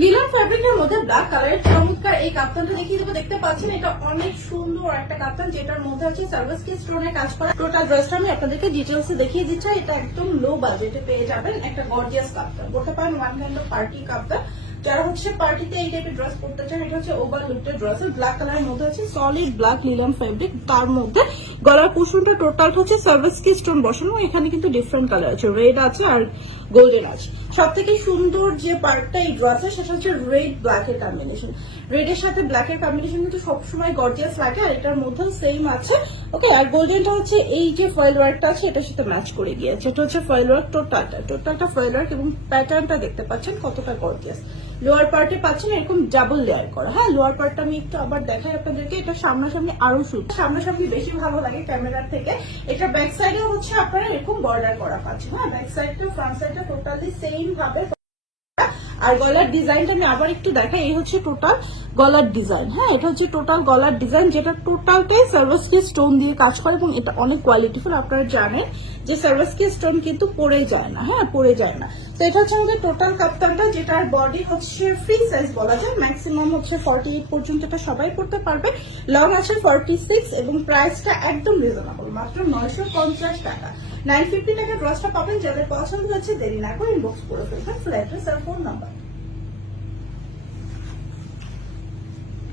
লিনন ফ্যাব্রিকের মধ্যে ব্ল্যাক কালারের চমৎকার এই কাপ্তানটা দেখিয়ে দেবো। দেখতে পাচ্ছেন এটা অনেক সুন্দর একটা কাপ্তান, যেটার মধ্যে আছে সার্ভিস কি স্টোনের কাজ করা। টোটাল ড্রেসটা আমি আপনাদেরকে ডিটেলস দেখিয়ে দিচ্ছি। এটা একদম লো বাজেটে পেয়ে যাবেন একটা গর্জিয়াস কাপ্তান, বলতে পারেন ওয়ান কাইন্ড অফ পার্টি কাপ্তান। যারা হচ্ছে পার্টিতে এই টাইপের ড্রেস পরতে চান, এটা হচ্ছে ওভার লুকটেড ড্রেস, ব্ল্যাক কালারের মধ্যে আছে সলিড ব্ল্যাক লিনন ফ্যাব্রিক। তার মধ্যে গলার কুশনটা টোটাল হচ্ছে সার্ভিস কি স্টোন বসানো। এখানে কিন্তু ডিফারেন্ট কালার আছে, রেড আছে আর গোল্ডেন আছে। সব থেকে সুন্দর যে পার্টটা এই ড্রেসের সেটা হচ্ছে রেড ব্ল্যাক এর কম্বিনেশন। রেড এর সাথে ব্ল্যাক এর কম্বিনেশন কিন্তু সবসময় গর্জিয়াস লাগে, আর এটার মধ্যেও সেম আছে। ওকে, আর গোল্ডেনটা হচ্ছে এই যে ফয়েল ওয়ার্কটা আছে এটার সাথে ম্যাচ করে গিয়েছে। এটা হচ্ছে ফয়েল ওয়ার্ক টোটালটা ফয়েল ওয়ার্ক, এবং প্যাটার্নটা দেখতে পাচ্ছেন কতটা গর্জিয়াস। লোয়ার পার্টে পাচ্ছেন এরকম ডাবল লেয়ার করা। হ্যাঁ, লোয়ার পার্টটা আমি একটু আবার দেখাই আপনাদেরকে। এটা সামনাসামনি আরো সুন্দর, সামনাসামনি বেশি ভালো লাগে ক্যামেরার থেকে। এটা ব্যাক সাইডে হচ্ছে আপনারা এরকম বর্ডার করা পাচ্ছেন। হ্যাঁ, ব্যাক সাইডটা ফ্রন্ট সাইডটা টোটালি সেম ভাবে। আর গলার ডিজাইনটা আমি আবার একটু দেখাই। এই হচ্ছে টোটাল গলার ডিজাইন। হ্যাঁ, এটা হচ্ছে টোটাল গলার ডিজাইন, যেটা টোটালটাই সার্ভিসকি স্টোন দিয়ে কাজ করে, এবং এটা অনেক কোয়ালিটিফুল। আপনারা জানেন যে সার্ভিসকি স্টোন কিন্তু পড়ে যায় না। হ্যাঁ, পড়ে যায় না। তো এটা হচ্ছে আমাদের টোটাল কাপ্তানটা, যেটার বডি হচ্ছে ফ্রি সাইজ বলা যায়। ম্যাক্সিমাম হচ্ছে 48 পর্যন্ত এটা সবাই পড়তে পারবে। লং আছে 46, এবং প্রাইসটা একদম রিজনেবল, মাত্র 950 টাকা। 950 টাকা ড্রেসটা পাবেন। যাদের পছন্দ হচ্ছে দেরি না করে ইনবক্স করে ফেলবেন। ফুল অ্যাড্রেস আর ফোন নাম্বার।